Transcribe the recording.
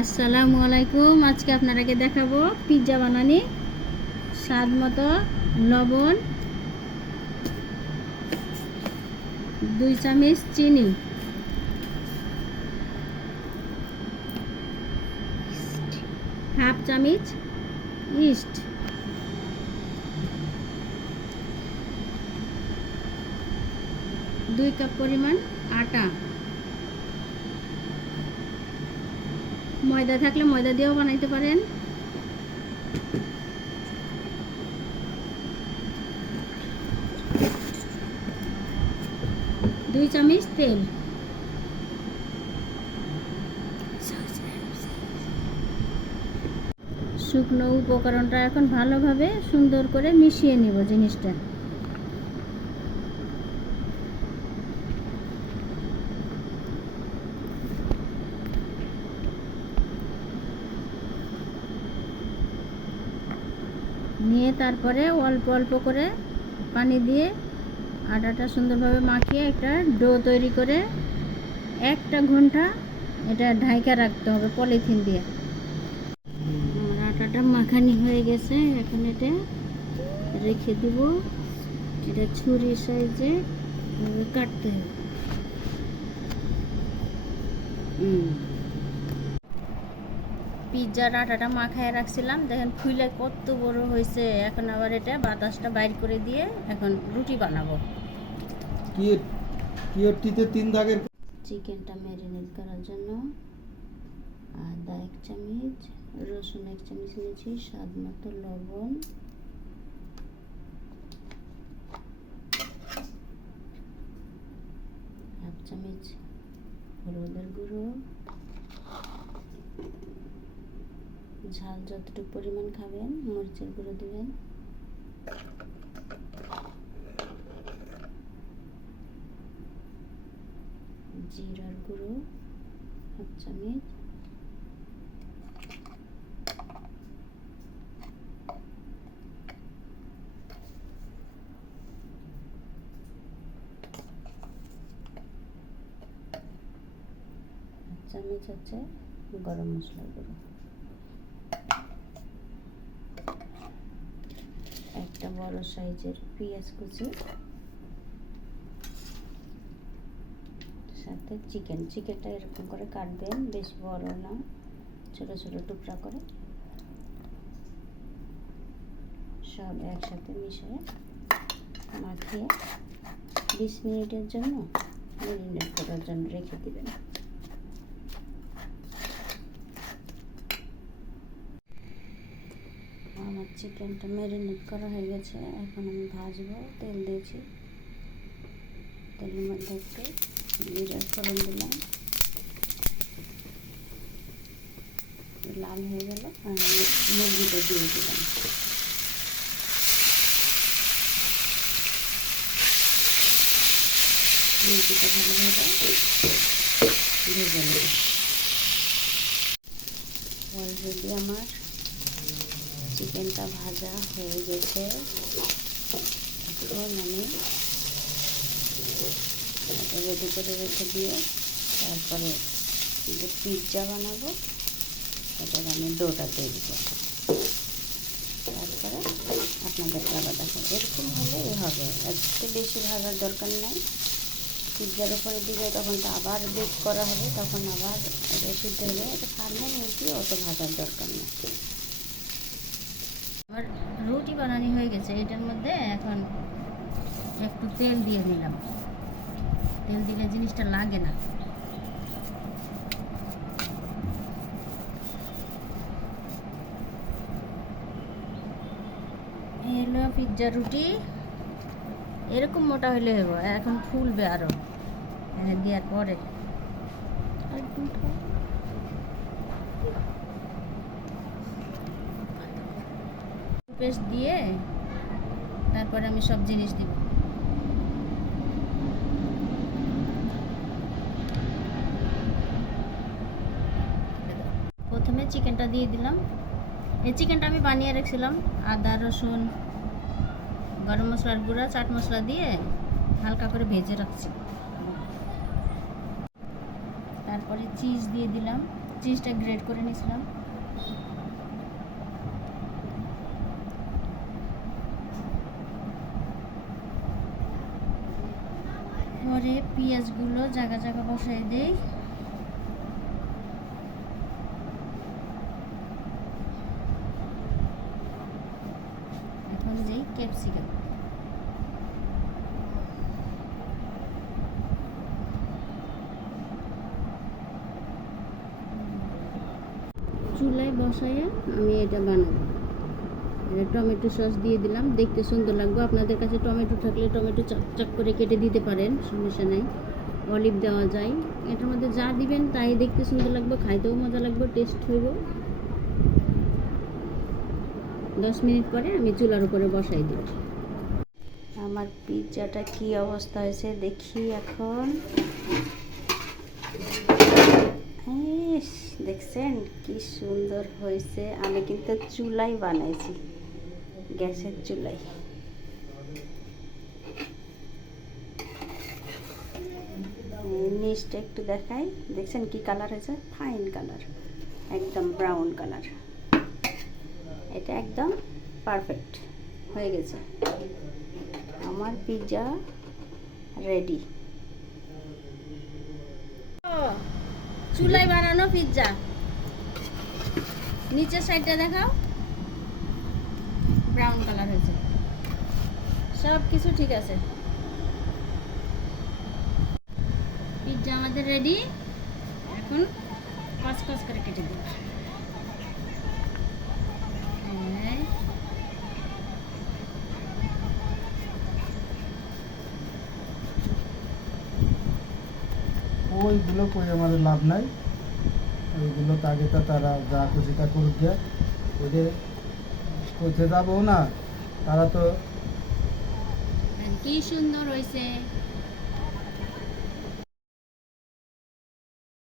আসসালামু আলাইকুম। আজকে আপনারাকে দেখাবো পিৎজা বানানি, স্বাদ মতো লবণ, দুই চামচ চিনি। হাফ চামচ ইস্ট। দুই কাপ পরিমাণ আটা। ময়দা থাকলে ময়দা দিয়েও বানাইতে পারেন। দুই চামচ তেল। শুকনো উপকরণটা এখন ভালোভাবে সুন্দর করে মিশিয়ে নিব জিনিসটা। নিয়ে তারপরে অল্প অল্প করে পানি দিয়ে আটাটা সুন্দরভাবে মাখিয়ে একটা ডো তৈরি করে একটা ঘণ্টা এটা ঢাইকা রাখতে হবে পলিথিন দিয়ে। আমার আটাটা মাখানি হয়ে গেছে, এখন এটা রেখে দিব। এটা ছুরি সাইজে কাটতে হবে। হুম। পিৎজার আটাটা মাখায় রাখছিলাম। দেখেন ফুলে কত বড় হয়েছে। এখন আবার এটা বাতাসটা বাইর করে দিয়ে এখন রুটি বানাবো। তিন দাগের চিকেনটা ম্যারিনেট করার জন্য আদা এক চামচ রসুন এক চামচ নিয়েছি স্বাদ মতো লবণ। হাফ চামচ হলুদের গুঁড়ো। ঝাল যতটুকু পরিমাণ খাবেন, মরিচের গুঁড়ো দেবেন। জিরার গুঁড়ো, হাফ চামচ। চামচ হচ্ছে গরম মশলার গুঁড়ো। একটা বড় সাইজের পেঁয়াজ কুচি। সাথে চিকেন চিকেনটা এরকম করে কাটবেন, বেশ বড় না, ছোট ছোট টুকরা করে। সব একসাথে মিশিয়ে মাখিয়ে বিশ মিনিটের জন্য মেরিনেট করার জন্য রেখে দিবেন। আমার চিকেনটা ম্যারিনেট করা হয়ে গেছে। এখন আমি ভাজবো, তেল দিয়েছি। তেলের মধ্যে একটু জিরা ফোড়ন দিলাম। লাল হয়ে গেল মুরগিটা দিয়ে দিলাম। মুরগিটা ভালোভাবে ভেজে নেব। অলরেডি আমার। চিকেনটা ভাজা হয়ে গেছে। এখন আমি রেডি করে রেখে দিয়ে তারপরে যে পিৎজা বানাবো, এটার আমি ডোটা তৈরি করব তারপরে আপনাদেরকে আবার দেখো, এরকম হলে এ হবে। একটু বেশি ভাজার দরকার নাই। পিৎজার উপরে দিলে তখন তো আবার বেক করা হবে, তখন আবার সিদ্ধ হলে এটা ফার্মের মুরগি অত ভাজার দরকার নেই। আমার রুটি বানানি হয়ে গেছে, এটার মধ্যে এখন একটু তেল দিয়ে নিলাম। তেল দিলে জিনিসটা লাগে না। এই হলো পিৎজা রুটি। এরকম মোটা হলে হইব, এখন ফুলবে আরও। এনে দেওয়ার পরে। একদম পেস্ট দিয়ে তারপরে আমি সব জিনিস দিব। প্রথমে চিকেনটা দিয়ে দিলাম। এই চিকেনটা আমি বানিয়ে রেখেছিলাম। আদা, রসুন, গরম মশলার গুঁড়া, চাট মশলা দিয়ে হালকা করে ভেজে রাখছি। তারপরে চিজ দিয়ে দিলাম। চিজটা গ্রেড করে নিয়েছিলাম। পরে পেঁয়াজগুলো জায়গা জায়গা বসাই দেই। এখন দিই ক্যাপসিকাম। চুলায় বসাইয়া আমি এটা বানাবো। টমেটো সস দিয়ে দিলাম। দেখতে সুন্দর লাগবে। আপনাদের কাছে টমেটো থাকলে টমেটো চাক চাক করে কেটে দিতে পারেন, সমস্যা নাই। অলিভ দেওয়া যায়। এটার মধ্যে যা দিবেন তাই দেখতে সুন্দর লাগবে, খাইতেও মজা লাগবে টেস্ট হইব। দশ মিনিট পরে আমি চুলার উপরে বসাই দিই আমার পিৎজাটা কি অবস্থা হয়েছে দেখি এখন। দেখছেন কি সুন্দর হয়েছে। আমি কিন্তু চুলাই বানাইছি। গ্যাসের চুলাই নিচটা একটু দেখাই। দেখছেন কি কালার হয়েছে? ফাইন কালার একদম ব্রাউন কালার এটা একদম পারফেক্ট হয়ে গেছে। আমার পিৎজা রেডি চুলাই বানানো পিৎজা নিচের সাইডটা দেখাও। ব্রাউন কালার হয়েছে। সব কিছু ঠিক আছে। পিৎজা আমাদের রেডি এখন কচ কচ করে কেটে দেব। এই, ওইগুলো করে আমাদের লাভ নাই। ওইগুলো তো আগে তো তারা যা খুশি তা করুক গে ওদের করতে যাব না। তারা তো কি সুন্দর হয়েছে